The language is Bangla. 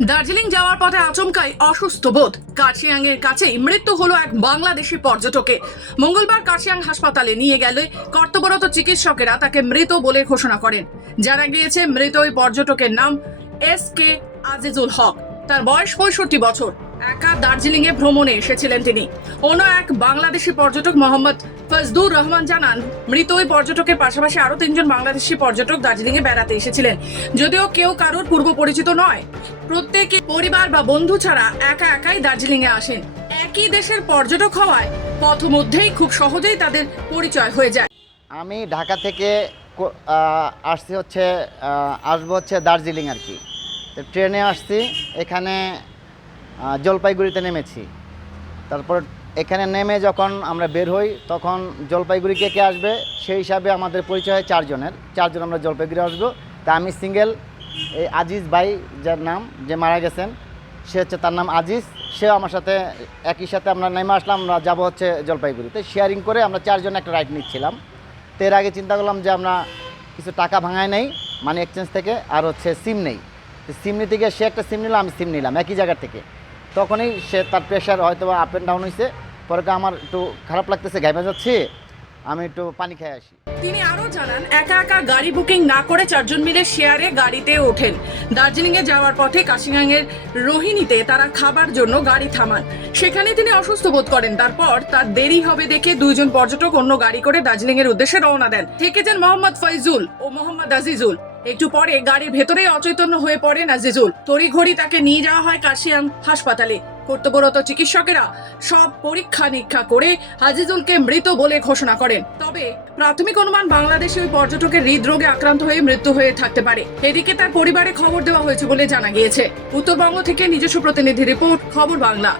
দার্জিলিং যাওয়ার পথে আচমকাই অসুস্থ বোধ। কার্শিয়াংয়ের কাছেই মৃত্যু হলো এক বাংলাদেশি পর্যটকে। মঙ্গলবার কার্শিয়াং হাসপাতালে নিয়ে গেলে কর্তব্যরত চিকিৎসকেরা তাকে মৃত বলে ঘোষণা করেন। জানা গিয়েছে মৃত ওই পর্যটকের নাম SK আজিজুল হক। তার বয়স 65 বছর। একা দার্জিলিং এ ভ্রমণে এসেছিলেন তিনি। অন্য এক বাংলাদেশি পর্যটক মোহাম্মদ ফজলুর রহমান জানান, মৃত ওই পর্যটকের পাশাপাশি আরো 3 জন বাংলাদেশি পর্যটক দার্জিলিং এ বেড়াতে এসেছিলেন। যদিও কেউ কারোর পূর্ব পরিচিত নয়, প্রত্যেকে পরিবার বা বন্ধু ছাড়া একা একাই দার্জিলিং এ আসেন। একই দেশের পর্যটক হওয়ায় পথমধ্যেই খুব সহজেই তাদের পরিচয় হয়ে যায়। আমি ঢাকা থেকে আসছি আসবো দার্জিলিং আর কি। তো ট্রেনে আসছি, এখানে জলপাইগুড়িতে নেমেছি। তারপর এখানে নেমে যখন আমরা বের হই তখন জলপাইগুড়ি কে আসবে সেই হিসাবে আমাদের পরিচয় হয় 4 জনের। 4 জন আমরা জলপাইগুড়ি আসবো। তা আমি সিঙ্গেল, এই আজিজ ভাই যার নাম, যে মারা গেছেন, সে তার নাম আজিজ, সেও আমার সাথে একই সাথে আমরা নেমে আসলাম। আমরা যাবো জলপাইগুড়িতে। শেয়ারিং করে আমরা 4 জন একটা রাইড নিচ্ছিলাম। তো এর আগে চিন্তা করলাম যে আমরা কিছু টাকা ভাঙায় নেই, মানে এক্সচেঞ্জ থেকে, আর সিম নেই। তো সিম নিতে গিয়ে সে একটা সিম নিলাম, আমি সিম নিলাম একই জায়গা থেকে। তখনই সে তার প্রেশার হয়তো আপ অ্যান্ড ডাউন হয়েছে। পরে আমার একটু খারাপ লাগতেছে, ঘামে যাচ্ছি, আমি একটু পানি খেয়ে আসি। তিনি আরো জানান, একা একা গাড়ি বুকিং না করে 4 জন মিলে শেয়ারে গাড়িতে ওঠেন। দার্জিলিং এ যাওয়ার পথে কার্শিয়াং এর রোহিণীতে তারা খাবার জন্য গাড়ি থামান। সেখানে তিনি অসুস্থ বোধ করেন। তারপর তার দেরি হবে দেখে 2 জন পর্যটক অন্য গাড়ি করে দার্জিলিং এর উদ্দেশ্যে রওনা দেন। থেকে যান মোহাম্মদ ফয়জুল ও মোহাম্মদ আজিজুল। একটু পরে গাড়ির ভেতরেই অচৈতন্য হয়ে পড়েন আজিজুল। তড়িঘড়ি তাকে নিয়ে যাওয়া হয় কার্শিয়াং হাসপাতালে। কর্তব্যরত চিকিৎসকেরা সব পরীক্ষা নিরীক্ষা করে আজিজুলকে মৃত বলে ঘোষণা করেন। তবে প্রাথমিক অনুমান, বাংলাদেশি ওই পর্যটকের হৃদরোগে আক্রান্ত হয়ে মৃত্যু হয়ে থাকতে পারে। এদিকে তার পরিবারে খবর দেওয়া হয়েছে বলে জানা গিয়েছে। উত্তরবঙ্গ থেকে নিজস্ব প্রতিনিধি রিপোর্ট, খবর বাংলা।